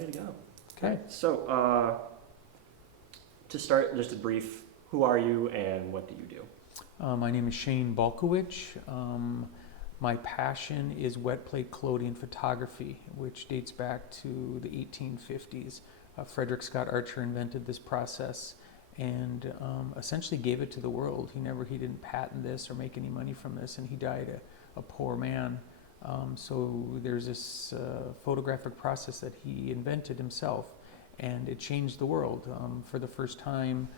ready to go. Okay. So, to start, just a brief, who are you and what do you do? My name is Shane Balkowitsch. My passion is wet plate collodion photography, which dates back to the 1850s. Frederick Scott Archer invented this process and essentially gave it to the world. He didn't patent this or make any money from this, and he died a poor man. So there's this photographic process that he invented himself, and it changed the world. For the first time,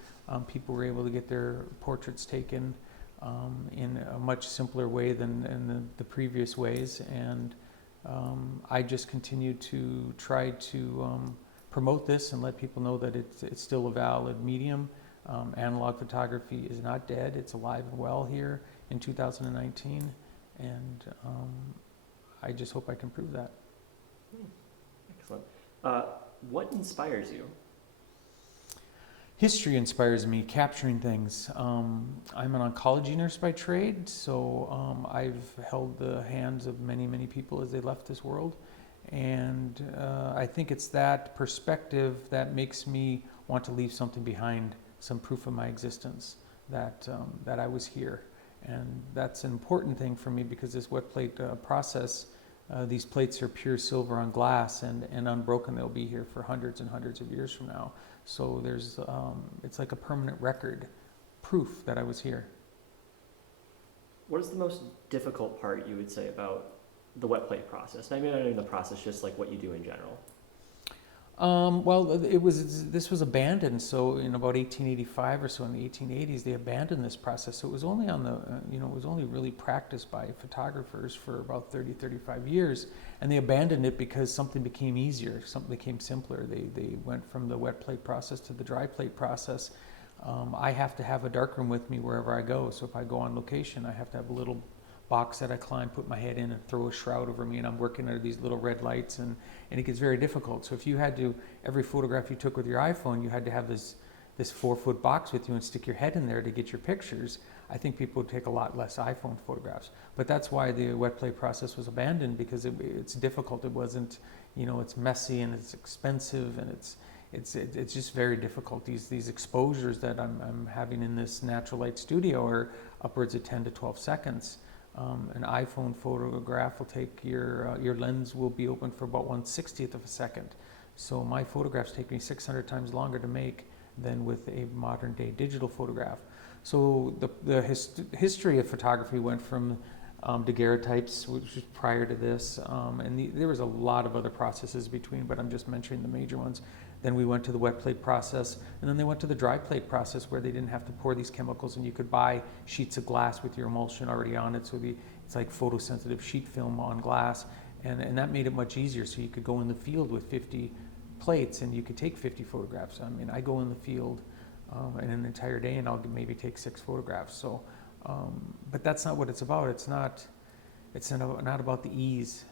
people were able to get their portraits taken in a much simpler way than in the previous ways, and I just continue to try to promote this and let people know that it's still a valid medium. Analog photography is not dead, it's alive and well here in 2019, and I just hope I can prove that. Excellent. What inspires you? History inspires me, capturing things. I'm an oncology nurse by trade, so I've held the hands of many, many people as they left this world. And I think it's that perspective that makes me want to leave something behind, some proof of my existence, that I was here. And that's an important thing for me because this wet plate process, these plates are pure silver on glass and unbroken. They'll be here for hundreds and hundreds of years from now. So there's, it's like a permanent record, proof that I was here. What is the most difficult part you would say about the wet plate process? I mean, not even the process, just like what you do in general. Well, this was abandoned. So in about 1885 or so, in the 1880s, they abandoned this process. So it was only on the, it was only really practiced by photographers for about 30, 35 years. And they abandoned it because something became easier, something became simpler. They went from the wet plate process to the dry plate process. I have to have a darkroom with me wherever I go. So if I go on location, I have to have a little box that I climb, put my head in and throw a shroud over me, and I'm working under these little red lights, and it gets very difficult. So if you had to, every photograph you took with your iPhone, you had to have this 4-foot box with you and stick your head in there to get your pictures, I think people would take a lot less iPhone photographs. But that's why the wet plate process was abandoned, because it's difficult. It wasn't, it's messy and it's expensive, and it's just very difficult. These exposures that I'm having in this natural light studio are upwards of 10 to 12 seconds. An iPhone photograph will take your lens will be open for about 1/60th of a second. So my photographs take me 600 times longer to make than with a modern day digital photograph. So the history of photography went from daguerreotypes, which was prior to this, and there was a lot of other processes between, but I'm just mentioning the major ones. Then we went to the wet plate process, and then they went to the dry plate process where they didn't have to pour these chemicals, and you could buy sheets of glass with your emulsion already on it. So it's like photosensitive sheet film on glass, and that made it much easier. So you could go in the field with 50 plates and you could take 50 photographs. I mean, I go in the field in an entire day and I'll maybe take 6 photographs. So, but that's not what it's about. It's not about the ease.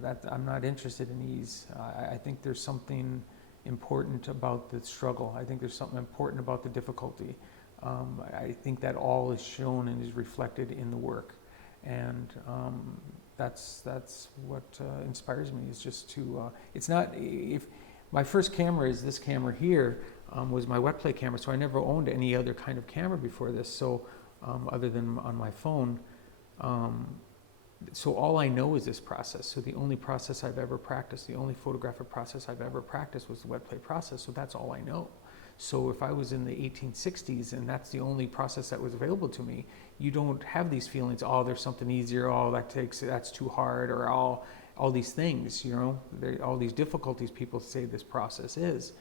That I'm not interested in ease. I think there's something important about the struggle. I think there's something important about the difficulty. I think that all is shown and is reflected in the work, and that's what inspires me. Is just to. It's not if my first camera is this camera here was my wet plate camera, so I never owned any other kind of camera before this. So other than on my phone. So all I know is this process. So the only process I've ever practiced, the only photographic process I've ever practiced was the wet plate process. So that's all I know. So if I was in the 1860s and that's the only process that was available to me, you don't have these feelings, oh, there's something easier, oh, that's too hard, or all these things, all these difficulties people say this process is.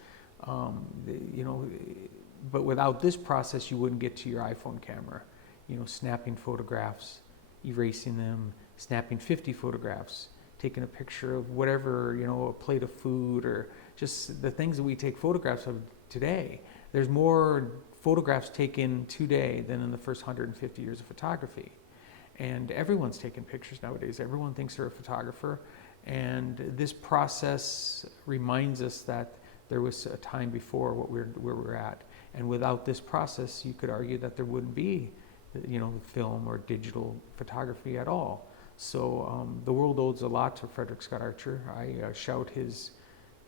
But without this process, you wouldn't get to your iPhone camera, snapping photographs, erasing them, snapping 50 photographs, taking a picture of whatever, a plate of food, or just the things that we take photographs of today. There's more photographs taken today than in the first 150 years of photography. And everyone's taking pictures nowadays. Everyone thinks they're a photographer. And this process reminds us that there was a time before where we're at. And without this process, you could argue that there wouldn't be film or digital photography at all. So the world owes a lot to Frederick Scott Archer. I shout his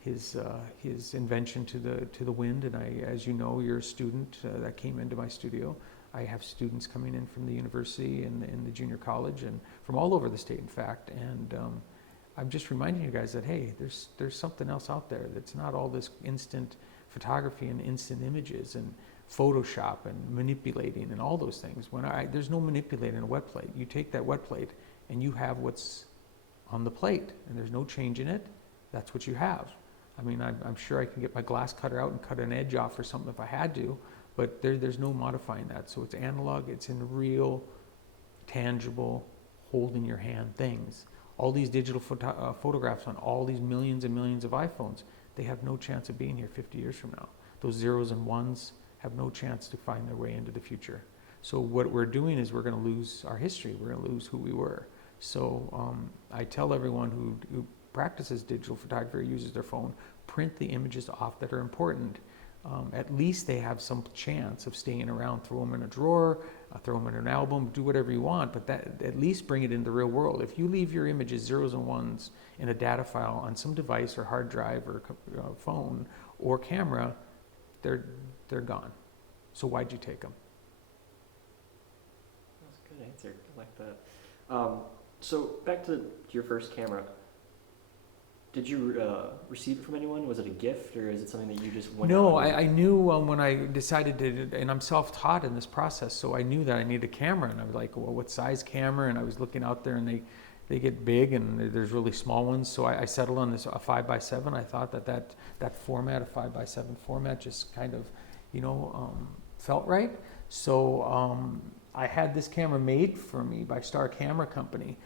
his invention to the wind. And as you know, you're a student that came into my studio. I have students coming in from the university and in the junior college and from all over the state, in fact. And I'm just reminding you guys that, hey, there's something else out there that's not all this instant photography and instant images and Photoshop and manipulating and all those things. There's no manipulating a wet plate. You take that wet plate and you have what's on the plate, and there's no change in it. That's what you have. I mean, I'm sure I can get my glass cutter out and cut an edge off or something if I had to, but there's no modifying that. So it's analog, it's in real, tangible, hold in your hand things. All these digital photographs on all these millions and millions of iPhones, they have no chance of being here 50 years from now. Those zeros and ones have no chance to find their way into the future. So what we're doing is we're going to lose our history. We're going to lose who we were. So I tell everyone who practices digital photography or uses their phone, print the images off that are important. At least they have some chance of staying around. Throw them in a drawer, throw them in an album, do whatever you want, but that, at least bring it in the real world. If you leave your images zeros and ones in a data file on some device or hard drive or phone or camera, they're gone. So why'd you take them? That's a good answer. I like that. So back to your first camera. Did you receive it from anyone? Was it a gift, or is it something that you just went No, out and- I knew when I decided to, and I'm self-taught in this process, so I knew that I needed a camera, and I was like, well, what size camera? And I was looking out there, and they get big, and there's really small ones, so I settled on this, a 5x7. I thought that format, a 5x7 format, just kind of, felt right. So I had this camera made for me by Star Camera Company.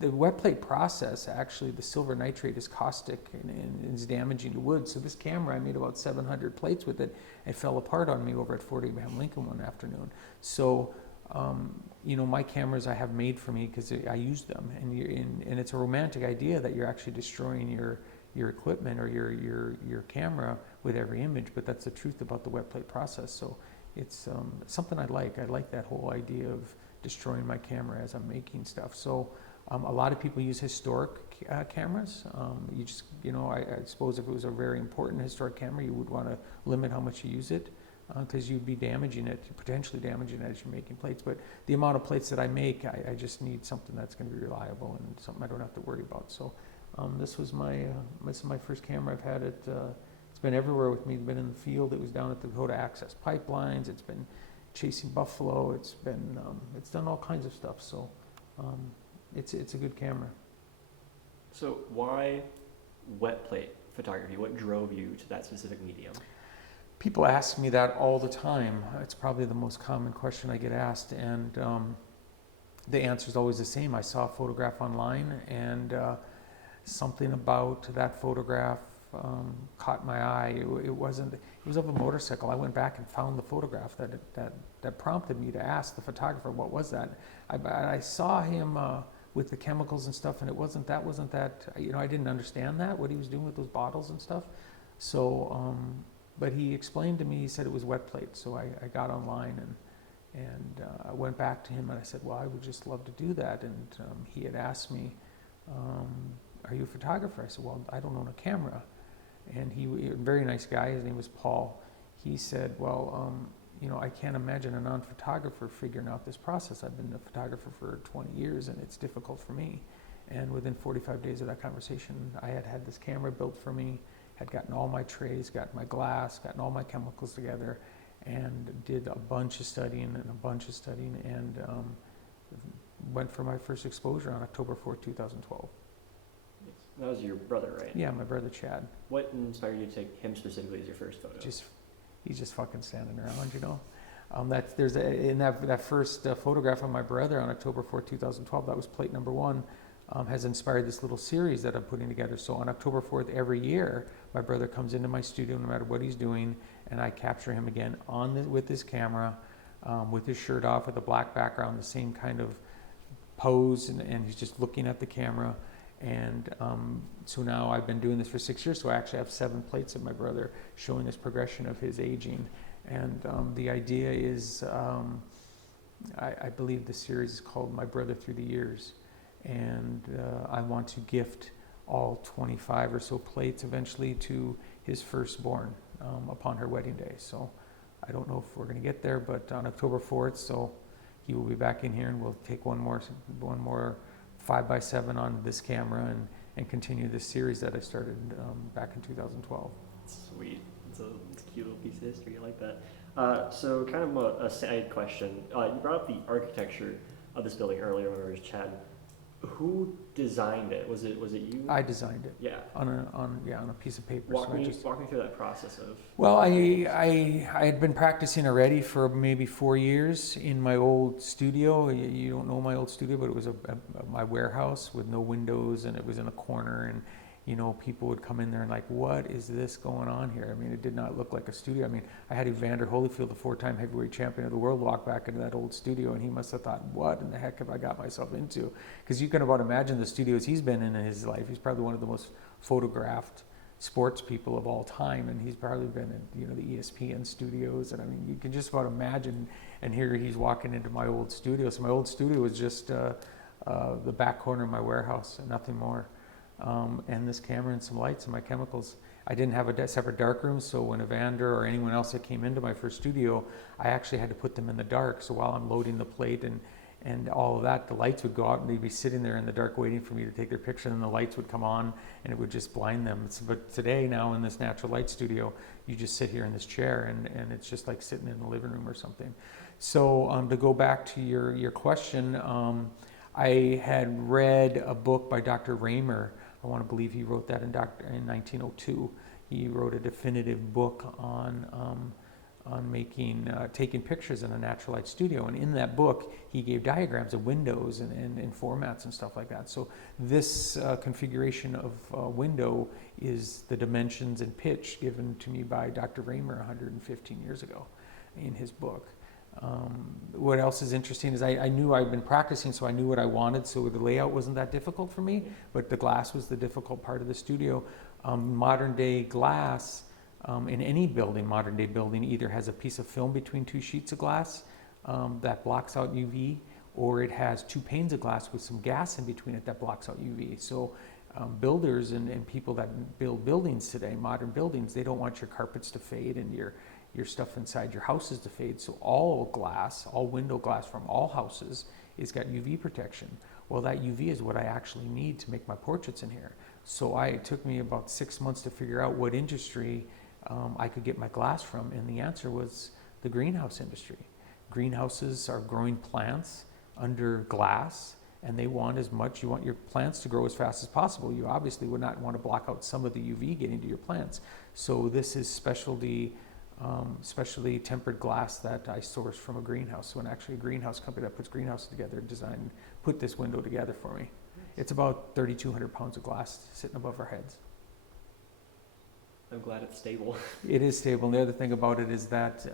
The wet plate process, actually, the silver nitrate is caustic and is damaging to wood. So this camera, I made about 700 plates with it. It fell apart on me over at Fort Abraham Lincoln one afternoon. So, my cameras I have made for me because I use them, and it's a romantic idea that you're actually destroying your equipment or your camera with every image. But that's the truth about the wet plate process. So it's something I like. I like that whole idea of destroying my camera as I'm making stuff. So a lot of people use historic cameras. I suppose if it was a very important historic camera, you would want to limit how much you use it because you'd be potentially damaging it as you're making plates. But the amount of plates that I make, I just need something that's going to be reliable and something I don't have to worry about. So this is my first camera. I've had it. It's been everywhere with me. It's been in the field. It was down at the Dakota Access Pipelines. It's been chasing buffalo. It's done all kinds of stuff. So it's a good camera. So why wet plate photography? What drove you to that specific medium? People ask me that all the time. It's probably the most common question I get asked, and the answer is always the same. I saw a photograph online, and something about that photograph caught my eye. It was of a motorcycle. I went back and found the photograph that prompted me to ask the photographer, what was that? I saw him with the chemicals and stuff, and it wasn't that, I didn't understand what he was doing with those bottles and stuff. So, but he explained to me, he said it was wet plate. So I got online and I went back to him and I said, well, I would just love to do that. And he had asked me, are you a photographer? I said, well, I don't own a camera. And he a very nice guy, his name was Paul. He said, well, I can't imagine a non-photographer figuring out this process. I've been a photographer for 20 years and it's difficult for me. And within 45 days of that conversation, I had this camera built for me, had gotten all my trays, got my glass, gotten all my chemicals together, and did a bunch of studying and went for my first exposure on October 4th, 2012. That was your brother, right? Yeah, my brother Chad. What inspired you to take him specifically as your first photo? He's just fucking standing around, In that first photograph of my brother on October 4th, 2012, that was plate number 1, has inspired this little series that I'm putting together. So on October 4th every year, my brother comes into my studio no matter what he's doing, and I capture him again with his camera, with his shirt off, with a black background, the same kind of pose, and he's just looking at the camera. And so now I've been doing this for 6 years, so I actually have 7 plates of my brother showing this progression of his aging. And the idea is, I believe the series is called My Brother Through the Years. and I want to gift all 25 or so plates eventually to his firstborn upon her wedding day. So I don't know if we're going to get there, but on October 4th, so he will be back in here, and we'll take one more 5x7 on this camera and continue this series that I started back in 2012. Sweet. It's a cute little piece of history. I like that. So kind of a side question. You brought up the architecture of this building earlier when we were just chatting. Who designed it? Was it you? I designed it. Yeah. On a piece of paper. Walk me through that process of. Well, I had been practicing already for maybe 4 years in my old studio. You don't know my old studio, but it was my warehouse with no windows, and it was in a corner, and people would come in there and like, what is this going on here? I mean, it did not look like a studio. I mean, I had Evander Holyfield, the 4-time heavyweight champion of the world, walk back into that old studio, and he must have thought, what in the heck have I got myself into? Because you can about imagine the studios he's been in his life. He's probably one of the most photographed sports people of all time, and he's probably been in the ESPN studios, and I mean, you can just about imagine. And here he's walking into my old studio. So my old studio was just the back corner of my warehouse and nothing more. And this camera and some lights and my chemicals. I didn't have a separate dark room, so when Evander or anyone else that came into my first studio, I actually had to put them in the dark. So while I'm loading the plate and all of that, the lights would go out and they'd be sitting there in the dark waiting for me to take their picture, and the lights would come on and it would just blind them. But today, now in this natural light studio, you just sit here in this chair and it's just like sitting in the living room or something. So to go back to your question, I had read a book by Dr. Raymer. I want to believe he wrote that in 1902. He wrote a definitive book on taking pictures in a natural light studio. And in that book, he gave diagrams of windows and formats and stuff like that. So this configuration of window is the dimensions and pitch given to me by Dr. Raymer 115 years ago in his book. What else is interesting is I knew I'd been practicing, so I knew what I wanted, so the layout wasn't that difficult for me, but the glass was the difficult part of the studio. Modern day glass in any building, modern day building, either has a piece of film between two sheets of glass that blocks out UV, or it has two panes of glass with some gas in between it that blocks out UV. So builders and people that build buildings today, modern buildings, they don't want your carpets to fade and your stuff inside your houses to fade. So all glass, all window glass from all houses is got UV protection. Well, that UV is what I actually need to make my portraits in here. So it took me about 6 months to figure out what industry I could get my glass from, and the answer was the greenhouse industry. Greenhouses are growing plants under glass, and you want your plants to grow as fast as possible. You obviously would not want to block out some of the UV getting to your plants. So this is specially tempered glass that I sourced from a greenhouse. So actually a greenhouse company that puts greenhouses together put this window together for me. It's about 3,200 pounds of glass sitting above our heads. I'm glad it's stable. It is stable. And the other thing about it is that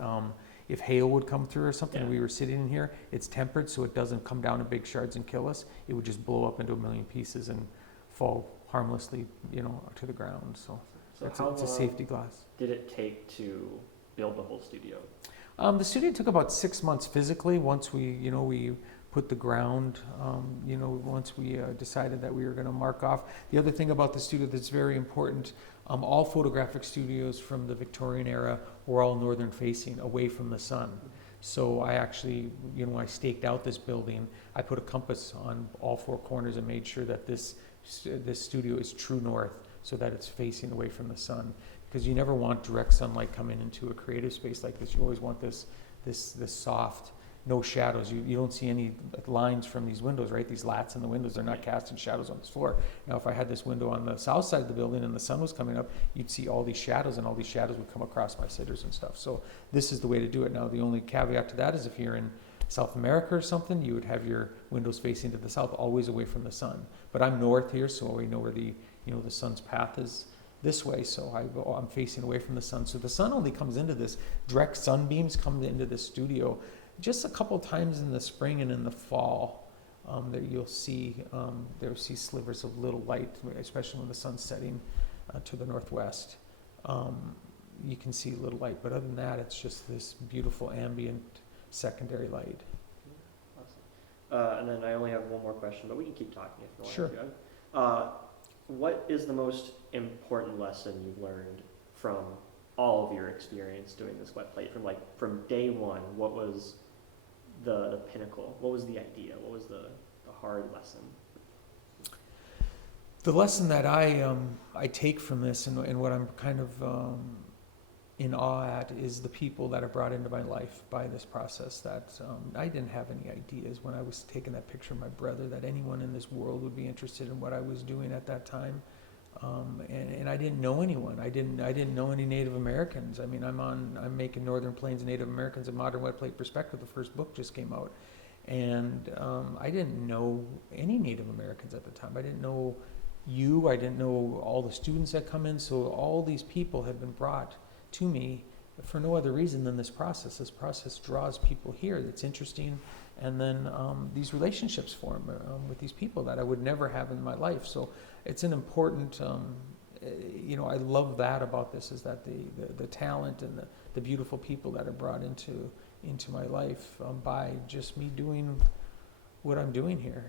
if hail would come through or something, we were sitting in here, it's tempered so it doesn't come down in big shards and kill us. It would just blow up into a million pieces and fall harmlessly, to the ground. So it's a safety glass. Did it take to build the whole studio? The studio took about 6 months physically. Once we put the ground, once we decided that we were going to mark off. The other thing about the studio that's very important, all photographic studios from the Victorian era were all northern facing, away from the sun. So I actually, I staked out this building. I put a compass on all four corners and made sure that this studio is true north, so that it's facing away from the sun. Because you never want direct sunlight coming into a creative space like this. You always want this soft, no shadows. You don't see any lines from these windows, right? These lats in the windows, they're not casting shadows on this floor. Now, if I had this window on the south side of the building and the sun was coming up, you'd see all these shadows, and all these shadows would come across my sitters and stuff. So this is the way to do it. Now, the only caveat to that is if you're in South America or something, you would have your windows facing to the south, always away from the sun. But I'm north here, so we know where the sun's path is this way, so I'm facing away from the sun. So the sun only comes into this, direct sunbeams come into this studio just a couple times in the spring and in the fall. That you'll see slivers of little light, especially when the sun's setting to the northwest. You can see little light, but other than that, it's just this beautiful ambient secondary light. And then I only have one more question, but we can keep talking if you want Sure. to. What is the most important lesson you've learned from all of your experience doing this wet plate? From day one, what was the pinnacle? What was the idea? What was the hard lesson? The lesson that I take from this, and what I'm kind of in awe at, is the people that are brought into my life by this process. That I didn't have any ideas when I was taking that picture of my brother that anyone in this world would be interested in what I was doing at that time. And I didn't know anyone. I didn't know any Native Americans. I mean, I'm making Northern Plains Native Americans a Modern Wet Plate Perspective. The first book just came out, and I didn't know any Native Americans at the time. I didn't know you. I didn't know all the students that come in. So all these people have been brought to me for no other reason than this process. This process draws people here. That's interesting, and then these relationships form with these people that I would never have in my life. So it's an important. I love that about this, is that the talent and the beautiful people that are brought into my life by just me doing what I'm doing here.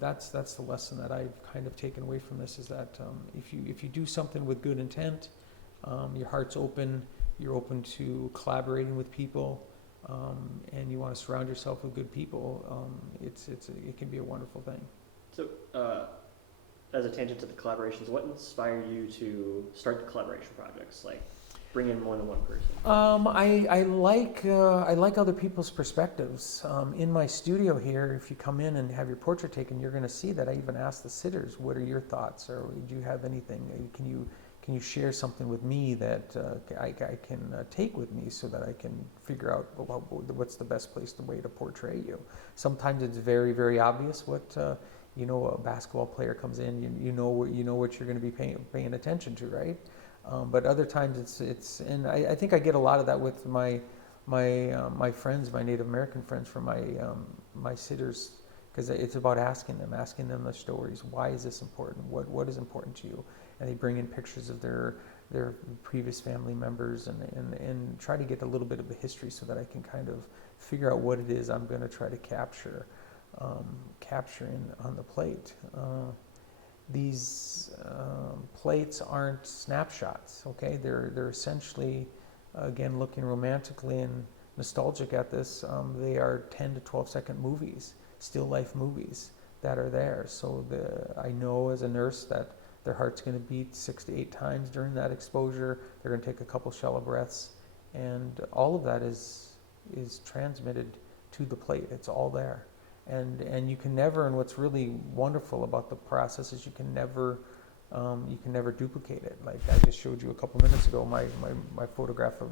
That's the lesson that I've kind of taken away from this, is that if you do something with good intent, your heart's open, you're open to collaborating with people, and you want to surround yourself with good people, it can be a wonderful thing. So, as a tangent to the collaborations, what inspired you to start the collaboration projects? Like, bring in more than one person. I like other people's perspectives. In my studio here, if you come in and have your portrait taken, you're going to see that I even ask the sitters, "What are your thoughts?" or "Do you have anything? Can you share something with me that I can take with me, so that I can figure out what's the best way to portray you?" Sometimes it's very, very obvious what a basketball player comes in, you know what you're going to be paying attention to, right? But other times it's and I think I get a lot of that with my friends, my Native American friends, from my sitters, because it's about asking them the stories. Why is this important? What is important to you? And they bring in pictures of their previous family members and try to get a little bit of the history, so that I can kind of figure out what it is I'm going to try to capture on the plate. These plates aren't snapshots, okay? They're essentially, again, looking romantically and nostalgic at this, they are 10 to 12 second movies, still life movies that are there. So I know as a nurse that their heart's going to beat 6 to 8 times during that exposure. They're going to take a couple shallow breaths, and all of that is transmitted to the plate. It's all there. And you can never, and what's really wonderful about the process is you can never duplicate it. Like I just showed you a couple minutes ago, my photograph of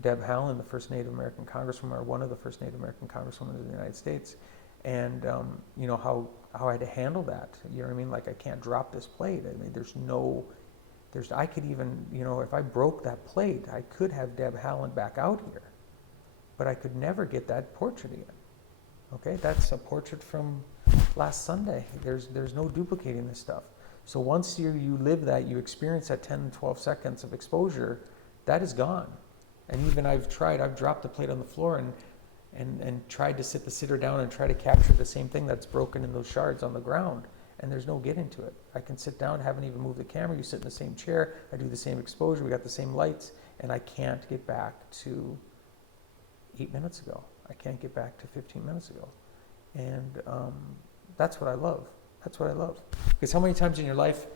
Deb Haaland, the first Native American Congresswoman, or one of the first Native American Congresswomen in the United States, and how I had to handle that. You know what I mean? Like, I can't drop this plate. I mean, I could even, if I broke that plate, I could have Deb Haaland back out here, but I could never get that portrait again. Okay, that's a portrait from last Sunday. There's no duplicating this stuff. So once you live that, you experience that 10 and 12 seconds of exposure, that is gone. And even I've dropped the plate on the floor and tried to sit the sitter down and try to capture the same thing that's broken in those shards on the ground, and there's no getting to it. I can sit down, haven't even moved the camera, you sit in the same chair, I do the same exposure, we got the same lights, and I can't get back to 8 minutes ago. I can't get back to 15 minutes ago. And that's what I love. That's what I love. Because how many times in your life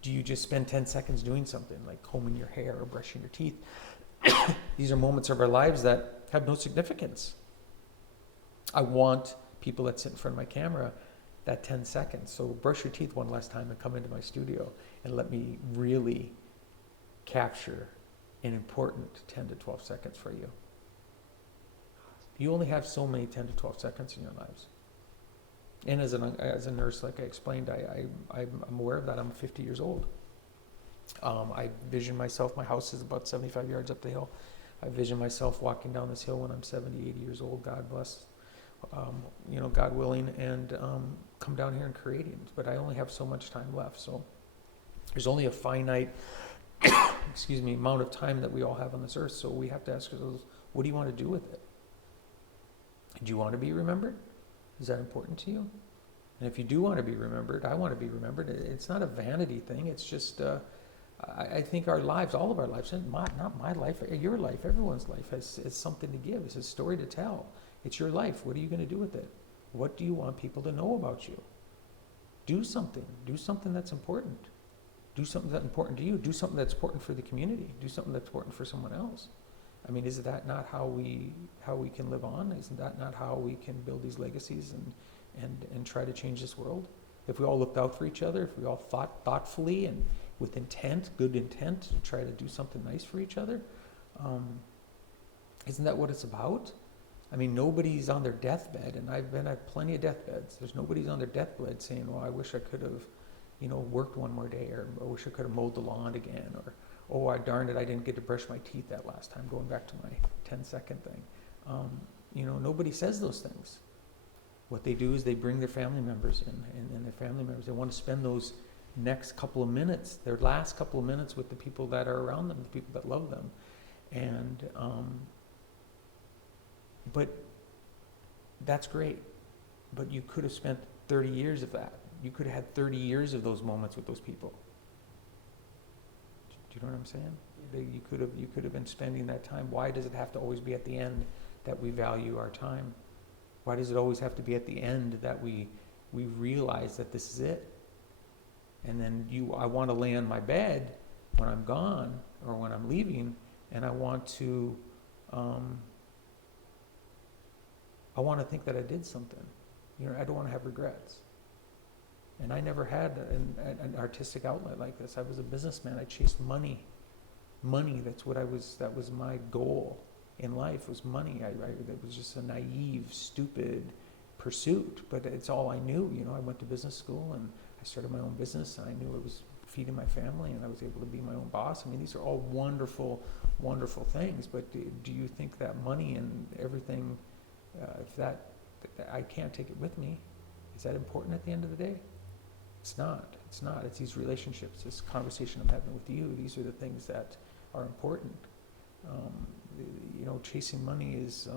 do you just spend 10 seconds doing something, like combing your hair or brushing your teeth? These are moments of our lives that have no significance. I want people that sit in front of my camera that 10 seconds. So brush your teeth one last time and come into my studio and let me really capture an important 10 to 12 seconds for you. You only have so many 10 to 12 seconds in your lives. And as a nurse, like I explained, I'm aware of that. I'm 50 years old. I vision myself, my house is about 75 yards up the hill. I vision myself walking down this hill when I'm 70, 80 years old, God bless, God willing, and come down here and creating. But I only have so much time left. So there's only a finite, amount of time that we all have on this earth. So we have to ask ourselves, what do you want to do with it? Do you want to be remembered? Is that important to you? And if you do want to be remembered, I want to be remembered. It's not a vanity thing. It's just, I think our lives, all of our lives, not my life, your life, everyone's life has something to give. It's a story to tell. It's your life. What are you going to do with it? What do you want people to know about you? Do something. Do something that's important. Do something that's important to you. Do something that's important for the community. Do something that's important for someone else. I mean, is that not how we can live on? Isn't that not how we can build these legacies and try to change this world? If we all looked out for each other, if we all thought thoughtfully and with intent, good intent, to try to do something nice for each other, isn't that what it's about? I mean, nobody's on their deathbed, and I've been at plenty of deathbeds. There's nobody's on their deathbed saying, well, I wish I could have, worked one more day, or I wish I could have mowed the lawn again, or, oh, darn it, I didn't get to brush my teeth that last time, going back to my 10-second thing. Nobody says those things. What they do is they bring their family members in, and their family members, they want to spend those next couple of minutes, their last couple of minutes with the people that are around them, the people that love them. And, but that's great. But you could have spent 30 years of that. You could have had 30 years of those moments with those people. Do you know what I'm saying? You could have been spending that time. Why does it have to always be at the end that we value our time? Why does it always have to be at the end that we realize that this is it? And then I want to lay on my bed when I'm gone or when I'm leaving, and I want to think that I did something. I don't want to have regrets. And I never had an artistic outlet like this. I was a businessman. I chased money. That was my goal in life, was money. That was just a naive, stupid pursuit, but it's all I knew. I went to business school and I started my own business, and I knew it was feeding my family, and I was able to be my own boss. I mean, these are all wonderful, wonderful things, but do you think that money and everything, if that I can't take it with me, is that important at the end of the day? It's not. It's these relationships, this conversation I'm having with you. These are the things that are important. Chasing money is,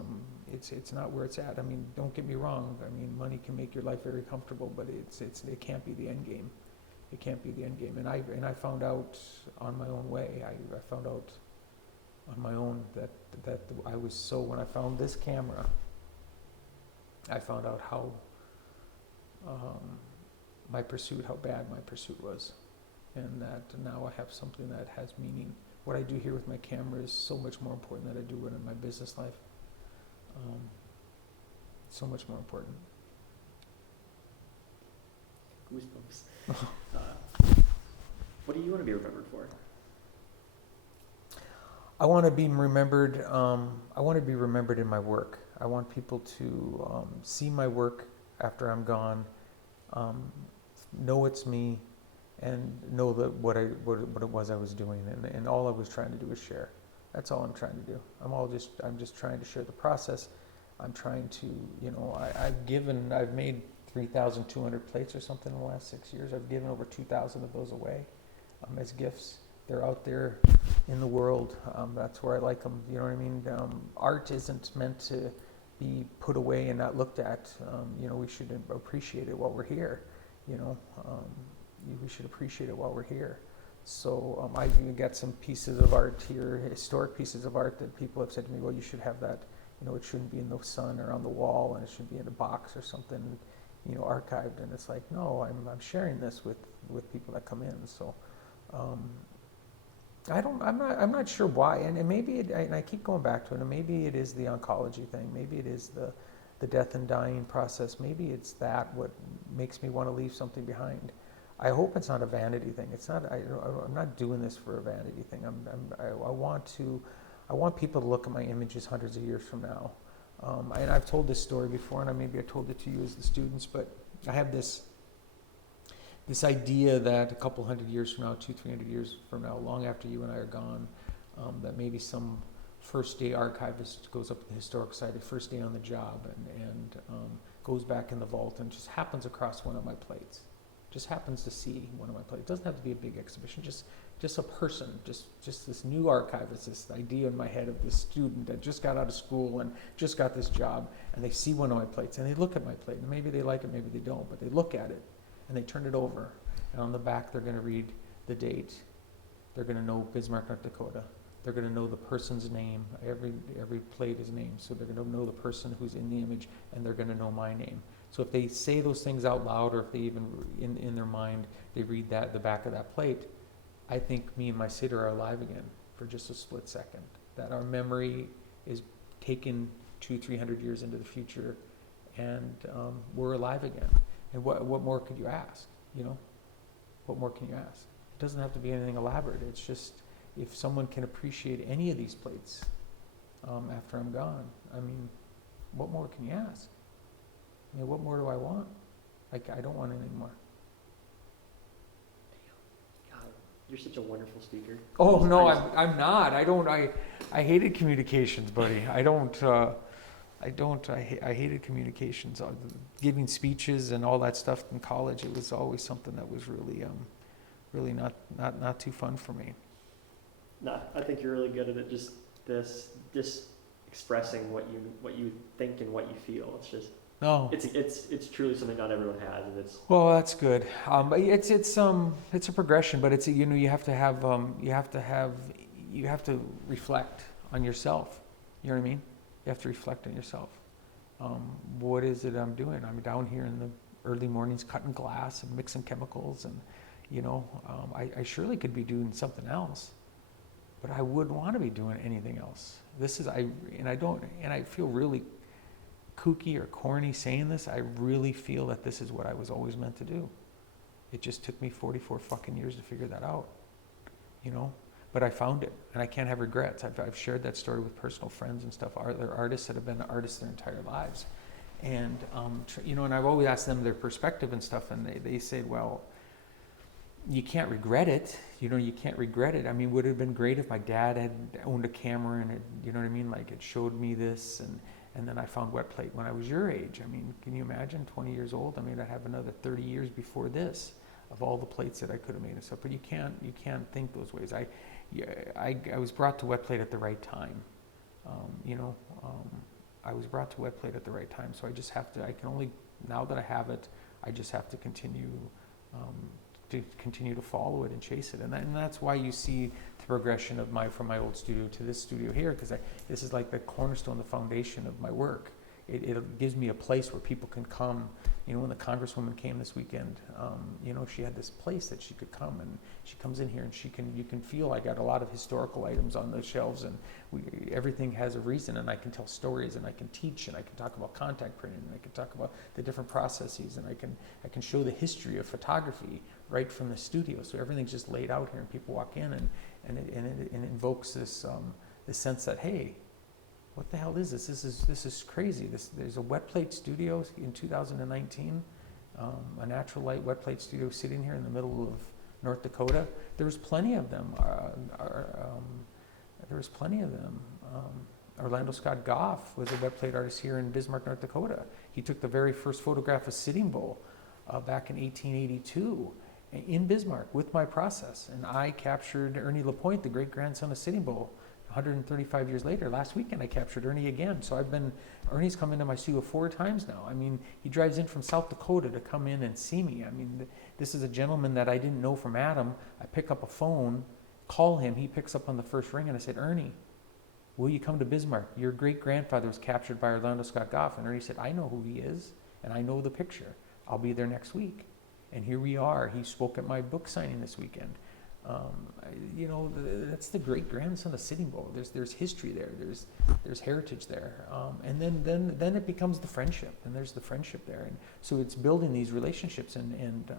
it's not where it's at. I mean, don't get me wrong. I mean, money can make your life very comfortable, but it can't be the end game. It can't be the end game. And I found out on my own way. I found out on my own that I was so, when I found this camera, I found out how how bad my pursuit was, and that now I have something that has meaning. What I do here with my camera is so much more important than I do in my business life. So much more important. Goosebumps. What do you want to be remembered for? I want to be remembered. I want to be remembered in my work. I want people to see my work after I'm gone, know it's me, and know that what it was I was doing, and all I was trying to do was share. That's all I'm trying to do. I'm just trying to share the process. I'm trying to, I've made 3,200 plates or something in the last 6 years. I've given over 2,000 of those away as gifts. They're out there in the world. That's where I like them. You know what I mean? Art isn't meant to be put away and not looked at. We should appreciate it while we're here. We should appreciate it while we're here. So I got some pieces of art here, historic pieces of art that people have said to me, well, you should have that. It shouldn't be in the sun or on the wall, and it should be in a box or something, archived. And it's like, no, I'm sharing this with people that come in. So I'm not sure why, and maybe and I keep going back to it, and maybe it is the oncology thing, maybe it is the death and dying process, maybe it's that what makes me want to leave something behind. I hope it's not a vanity thing. It's not. I'm not doing this for a vanity thing. I want people to look at my images hundreds of years from now. And I've told this story before, and maybe I told it to you as the students, but I have this idea that a couple hundred years from now, 200-300 years from now, long after you and I are gone, that maybe some first day archivist goes up to the historic site, a first day on the job, and goes back in the vault and just happens across one of my plates. Just happens to see one of my plates. It doesn't have to be a big exhibition. Just just a person, just this new archivist, this idea in my head of this student that just got out of school and just got this job, and they see one of my plates and they look at my plate, and maybe they like it, maybe they don't, but they look at it and they turn it over, and on the back they're going to read the date, they're going to know Bismarck, North Dakota, they're going to know the person's name, every plate is named, so they're going to know the person who's in the image, and they're going to know my name. So if they say those things out loud, or if they even in their mind they read that the back of that plate, I think me and my sitter are alive again for just a split second. That our memory is taken 200-300 years into the future, and we're alive again. And what more could you ask? You know, what more can you ask? It doesn't have to be anything elaborate. It's just if someone can appreciate any of these plates after I'm gone. I mean, what more can you ask? I mean, what more do I want? Like, I don't want anything more. God, you're such a wonderful speaker. Oh no, I'm not. I hated communications, buddy. I hated communications. Giving speeches and all that stuff in college, it was always something that was really not too fun for me. No, I think you're really good at it. Just expressing what you think and what you feel. It's just. No. It's truly something not everyone has, and it's. Well, that's good. But it's a progression, but it's you have to reflect on yourself. You know what I mean? You have to reflect on yourself. What is it I'm doing? I'm down here in the early mornings cutting glass and mixing chemicals, and I surely could be doing something else, but I wouldn't want to be doing anything else. I feel really kooky or corny saying this. I really feel that this is what I was always meant to do. It just took me 44 fucking years to figure that out, but I found it, and I can't have regrets. I've shared that story with personal friends and stuff. They're artists that have been artists their entire lives, and and I've always asked them their perspective and stuff, and they said, well, you can't regret it. You can't regret it. I mean, would it have been great if my dad had owned a camera and it showed me this, and then I found wet plate when I was your age. I mean, can you imagine, 20 years old? I mean, I'd have another 30 years before this of all the plates that I could have made and stuff. But you can't think those ways. I was brought to wet plate at the right time. I was brought to wet plate at the right time. So now that I have it, I just have to continue to follow it and chase it, and that's why you see the progression of from my old studio to this studio here, because this is like the cornerstone, the foundation of my work. It gives me a place where people can come. When the Congresswoman came this weekend, she had this place that she could come, and she comes in here and you can feel I got a lot of historical items on the shelves, and everything has a reason, and I can tell stories, and I can teach, and I can talk about contact printing, and I can talk about the different processes, and I can show the history of photography right from the studio. So everything's just laid out here, and people walk in, and it invokes this sense that, hey, what the hell is this? This is crazy. There's a wet plate studio in 2019, a natural light wet plate studio sitting here in the middle of North Dakota. There was plenty of them. Orlando Scott Goff was a wet plate artist here in Bismarck, North Dakota. He took the very first photograph of Sitting Bull back in 1882 in Bismarck with my process, and I captured Ernie LaPointe, the great grandson of Sitting Bull. 135 years later, last weekend I captured Ernie again. So Ernie's come into my studio 4 times now. I mean, he drives in from South Dakota to come in and see me. I mean, this is a gentleman that I didn't know from Adam. I pick up a phone, call him, he picks up on the first ring, and I said, Ernie, will you come to Bismarck? Your great-grandfather was captured by Orlando Scott Goff. And Ernie said, I know who he is, and I know the picture. I'll be there next week. And here we are. He spoke at my book signing this weekend. That's the great grandson of Sitting Bull. There's history there. There's heritage there, and then it becomes the friendship, and there's the friendship there, and so it's building these relationships and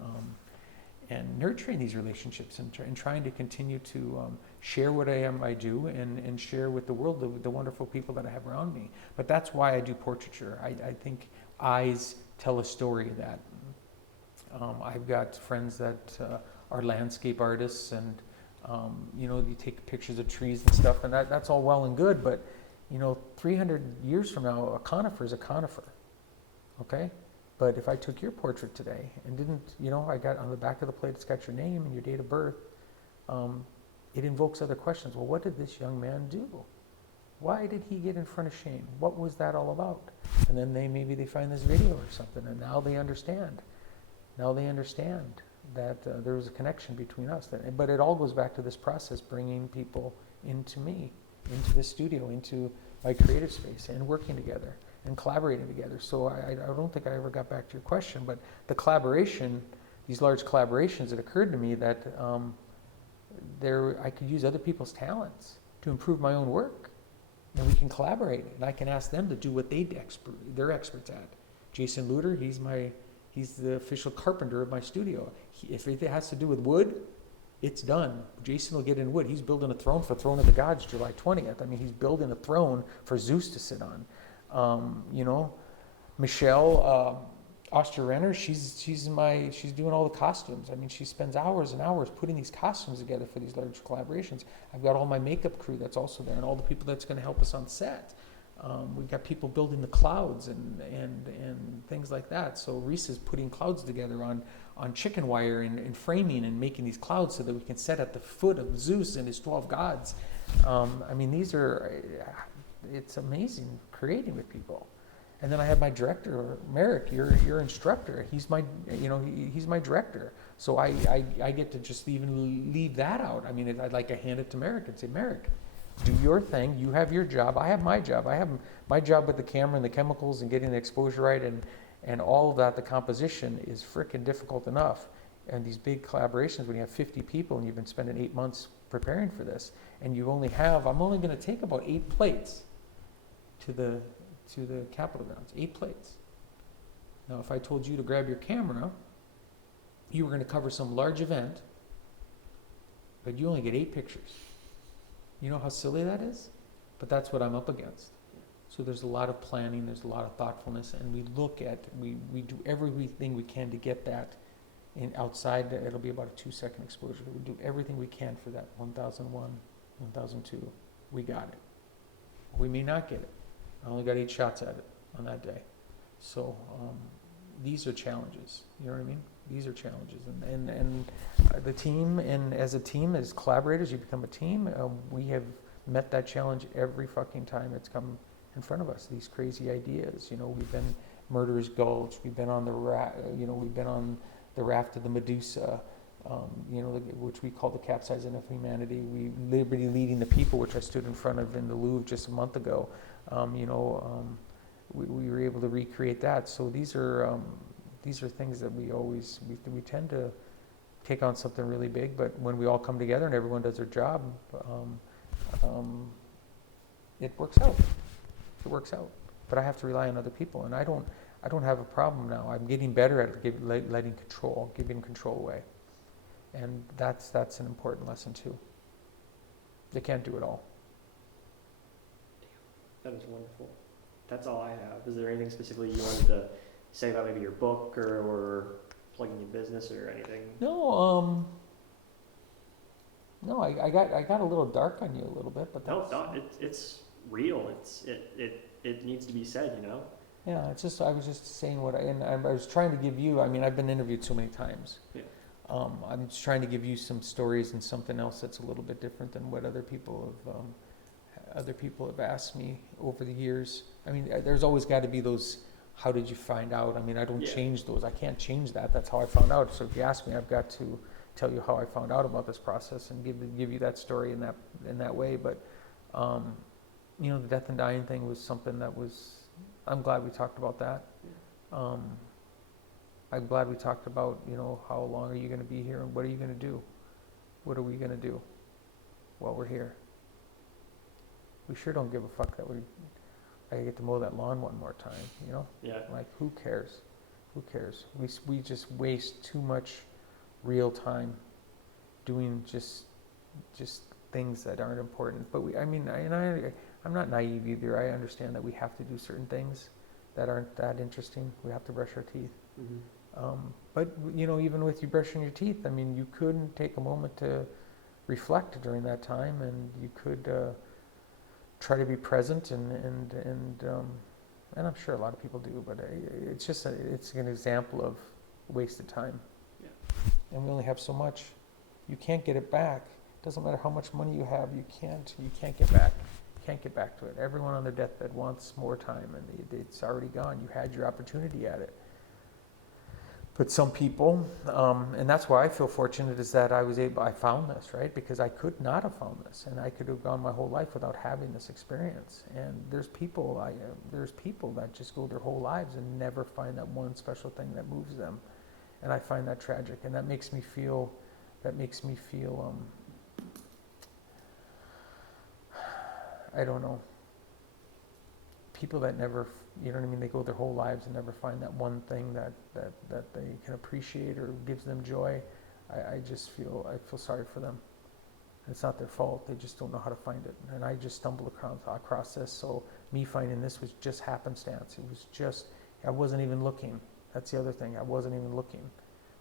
nurturing these relationships and trying to continue to share what I do and share with the world the wonderful people that I have around me. But that's why I do portraiture. I think eyes tell a story. That I've got friends that are landscape artists, and you take pictures of trees and stuff, and that's all well and good, but 300 years from now, a conifer is a conifer, okay? But if I took your portrait today and didn't, I got on the back of the plate, it's got your name and your date of birth, it invokes other questions. Well, what did this young man do? Why did he get in front of Shane? What was that all about? And then maybe they find this video or something, and now they understand. Now they understand that there was a connection between us. But it all goes back to this process, bringing people into me, into the studio, into my creative space, and working together and collaborating together. So I don't think I ever got back to your question, but the collaboration, these large collaborations, it occurred to me that I could use other people's talents to improve my own work. And we can collaborate, and I can ask them to do what they're experts at. Jason Luter, he's the official carpenter of my studio. If it has to do with wood, it's done. Jason will get in wood. He's building a throne for Throne of the Gods, July 20th. I mean, he's building a throne for Zeus to sit on. Michelle Oster-Renner, she's doing all the costumes. I mean, she spends hours and hours putting these costumes together for these large collaborations. I've got all my makeup crew that's also there, and all the people that's going to help us on set. We've got people building the clouds and things like that. So Reese is putting clouds together on chicken wire and framing and making these clouds so that we can set at the foot of Zeus and his 12 gods. I mean, it's amazing creating with people. And then I have my director, Marek, your instructor. He's my director. So I get to just even leave that out. I mean, I'd like to hand it to Marek and say, Marek, do your thing. You have your job. I have my job. I have my job with the camera and the chemicals and getting the exposure right and all of that. The composition is frickin' difficult enough. And these big collaborations, when you have 50 people and you've been spending 8 months preparing for this, and I'm only going to take about 8 plates to the Capitol grounds, 8 plates. Now, if I told you to grab your camera, you were going to cover some large event, but you only get 8 pictures. You know how silly that is? But that's what I'm up against. So there's a lot of planning, there's a lot of thoughtfulness, and we do everything we can to get that in outside. It'll be about a 2-second exposure. We do everything we can for that 1001, 1002. We got it. We may not get it. I only got 8 shots at it on that day. So these are challenges. You know what I mean? These are challenges. And the team, and as a team, as collaborators, you become a team. We have met that challenge every fucking time it's come in front of us. These crazy ideas. We've been Murderer's Gulch. We've been on the raft of the Medusa. Which we call the capsizing of humanity. Liberty Leading the People, which I stood in front of in the Louvre just a month ago. We were able to recreate that. So these are things that we tend to take on something really big, but when we all come together and everyone does their job, it works out. It works out. But I have to rely on other people, and I don't have a problem now. I'm getting better at giving control away. And that's an important lesson too. They can't do it all. That is wonderful. That's all I have. Is there anything specifically you wanted to say about maybe your book or plugging your business or anything? No, I got a little dark on you a little bit, but it's real. It needs to be said, Yeah, I was just saying I was trying to give you. I mean, I've been interviewed so many times. Yeah. I'm just trying to give you some stories and something else that's a little bit different than what other people have asked me over the years. I mean, there's always got to be those. How did you find out? I mean, I don't change those. I can't change that. That's how I found out. So if you ask me, I've got to tell you how I found out about this process and give you that story in that way. But the death and dying thing was something that was. I'm glad we talked about that. I'm glad we talked about, how long are you going to be here and what are you going to do? What are we going to do while we're here? We sure don't give a fuck that I get to mow that lawn one more time, Yeah. Like, who cares? Who cares? We just waste too much real time doing just things that aren't important. But I'm not naive either. I understand that we have to do certain things that aren't that interesting. We have to brush our teeth. Mm-hmm. But even with you brushing your teeth, I mean, you could take a moment to reflect during that time, and you could try to be present, and I'm sure a lot of people do. But it's an example of wasted time. Yeah. And we only have so much. You can't get it back. Doesn't matter how much money you have, you can't get back. You can't get back to it. Everyone on their deathbed wants more time, and it's already gone. You had your opportunity at it. But some people, and that's why I feel fortunate, is that I found this, right? Because I could not have found this, and I could have gone my whole life without having this experience. And there's people that just go their whole lives and never find that one special thing that moves them, and I find that tragic, and that makes me feel, I don't know. People that never, you know what I mean, they go their whole lives and never find that one thing that they can appreciate or gives them joy. I feel sorry for them. It's not their fault. They just don't know how to find it. And I just stumbled across this. So me finding this was just happenstance. It was just, I wasn't even looking. That's the other thing. I wasn't even looking.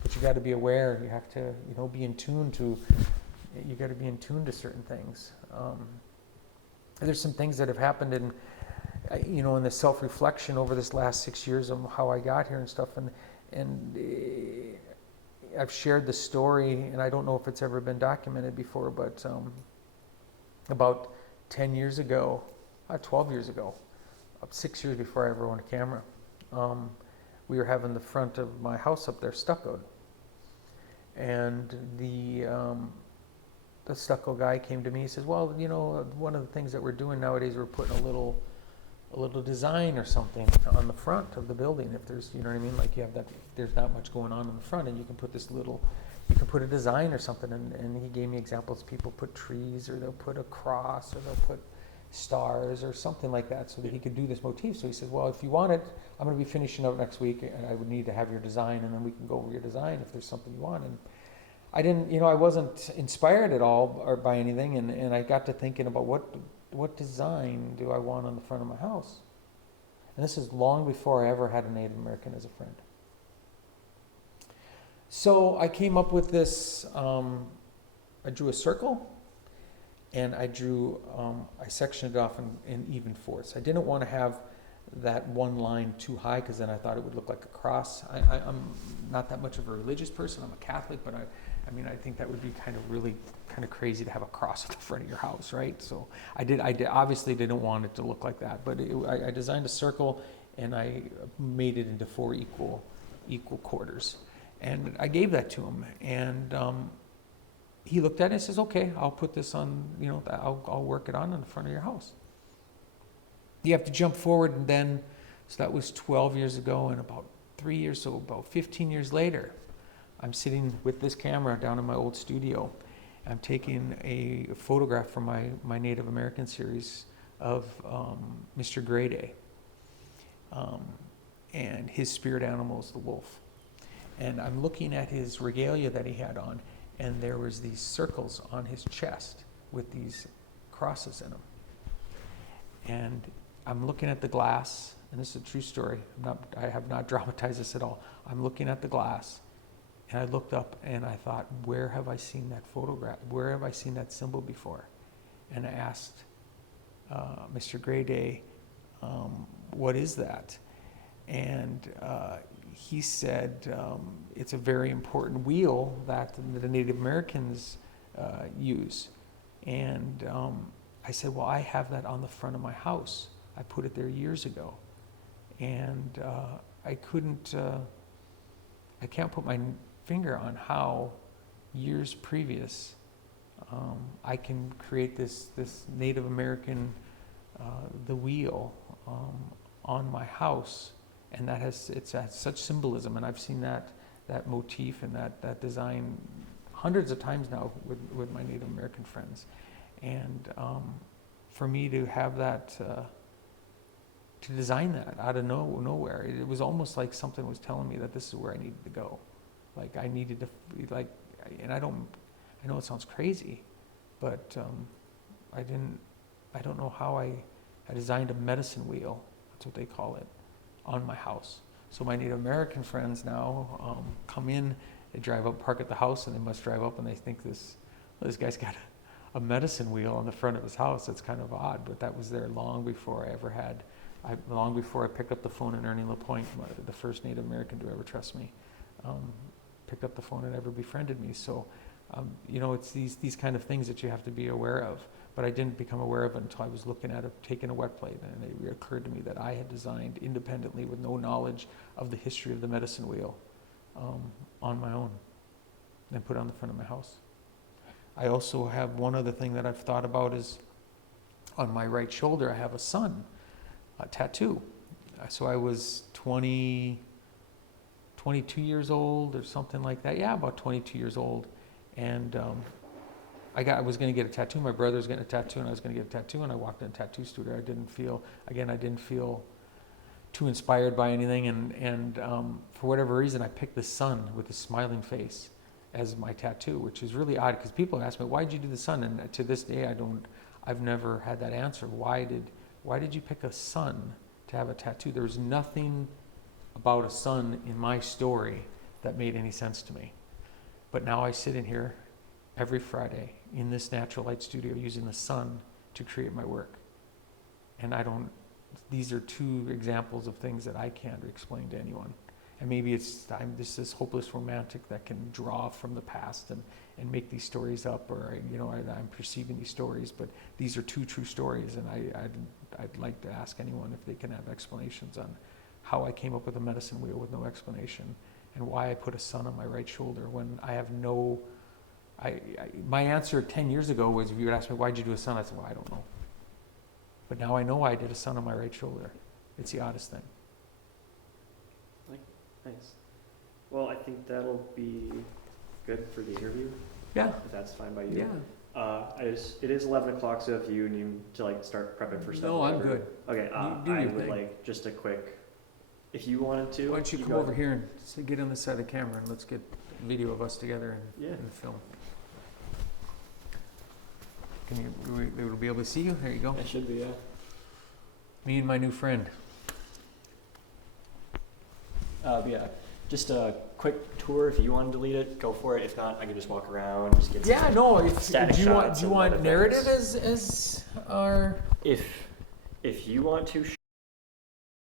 But you got to be aware. You have to, be in tune to, you got to be in tune to certain things. There's some things that have happened in the self-reflection over this last 6 years of how I got here and stuff, and I've shared the story, and I don't know if it's ever been documented before, but about 10 years ago, 12 years ago, 6 years before I ever owned a camera, we were having the front of my house up there stuccoed, and the stucco guy came to me. He says, well, one of the things that we're doing nowadays, we're putting a little design or something on the front of the building. If there's, like you have that, there's not much going on the front, and you can put a design or something. And he gave me examples. People put trees, or they'll put a cross, or they'll put stars or something like that, so that he could do this motif. So he says, well, if you want it, I'm going to be finishing up next week, and I would need to have your design, and then we can go over your design if there's something you want. And I didn't, I wasn't inspired at all or by anything, and I got to thinking about what design do I want on the front of my house? And this is long before I ever had a Native American as a friend. So I came up with this, I drew a circle, and I sectioned it off in even fourths. I didn't want to have that one line too high, because then I thought it would look like a cross. I'm not that much of a religious person. I'm a Catholic, but I think that would be kind of crazy to have a cross at the front of your house, right? So I obviously didn't want it to look like that, but I designed a circle, and I made it into 4 equal quarters, and I gave that to him, and he looked at it and says, okay, I'll put this on, I'll work it on the front of your house. You have to jump forward, and then, so that was 12 years ago, and about 15 years later, I'm sitting with this camera down in my old studio. I'm taking a photograph from my Native American series of Mr. Gray Day, and his spirit animal is the wolf. And I'm looking at his regalia that he had on, and there was these circles on his chest with these crosses in them. And I'm looking at the glass, and this is a true story. I have not dramatized this at all. I'm looking at the glass, and I looked up, and I thought, where have I seen that photograph? Where have I seen that symbol before? And I asked Mr. Gray Day, what is that? And he said, it's a very important wheel that the Native Americans use. And I said, well, I have that on the front of my house. I put it there years ago. And I can't put my finger on how years previous I can create this Native American, the wheel on my house. And it's such symbolism, and I've seen that motif and that design hundreds of times now with my Native American friends. And for me to have that, to design that out of nowhere, it was almost like something was telling me that this is where I needed to go. Like I needed to, and I know it sounds crazy, but I don't know how I designed a medicine wheel, that's what they call it, on my house. So my Native American friends now come in, they drive up, park at the house, and they must drive up and they think this guy's got a medicine wheel on the front of his house. It's kind of odd, but that was there long before I picked up the phone, and Ernie LaPointe, the first Native American to ever trust me, picked up the phone and ever befriended me. So You know, it's these kind of things that you have to be aware of. But I didn't become aware of it until I was looking at taking a wet plate, and it occurred to me that I had designed independently with no knowledge of the history of the medicine wheel on my own, and put it on the front of my house. I also have one other thing that I've thought about is on my right shoulder, I have a sun tattoo. So I was 22 years old or something like that. Yeah, about 22 years old. And I was going to get a tattoo. My brother was getting a tattoo, and I was going to get a tattoo. And I walked in a tattoo studio. I didn't feel too inspired by anything. And for whatever reason, I picked the sun with a smiling face as my tattoo, which is really odd because people ask me, why did you do the sun? And to this day, I've never had that answer. Why did you pick a sun to have a tattoo? There was nothing about a sun in my story that made any sense to me. But now I sit in here every Friday in this natural light studio using the sun to create my work. And these are two examples of things that I can't explain to anyone. And maybe I'm just this hopeless romantic that can draw from the past and make these stories up, or I'm perceiving these stories, but these are two true stories, and I'd like to ask anyone if they can have explanations on how I came up with a medicine wheel with no explanation, and why I put a sun on my right shoulder when I have no. My answer 10 years ago was, if you would ask me why'd you do a sun, I'd say, well, I don't know. But now I know I did a sun on my right shoulder. It's the oddest thing. Nice. Well, I think that'll be good for the interview. Yeah. If that's fine by you. Yeah. It is 11 o'clock, so if you need to start prepping for stuff. No, I'm good. Okay. Do I your would thing. just a quick. If you wanted to. Why don't you come over here and get on this side of the camera, and let's get a video of us together in the film. They will be able to see you. There you go. It should be, yeah. Me and my new friend. Yeah, just a quick tour. If you want to delete it, go for it. If not, I can just walk around. Just get Yeah, no. static Do shots you and want other narrative things. as our? If you want to,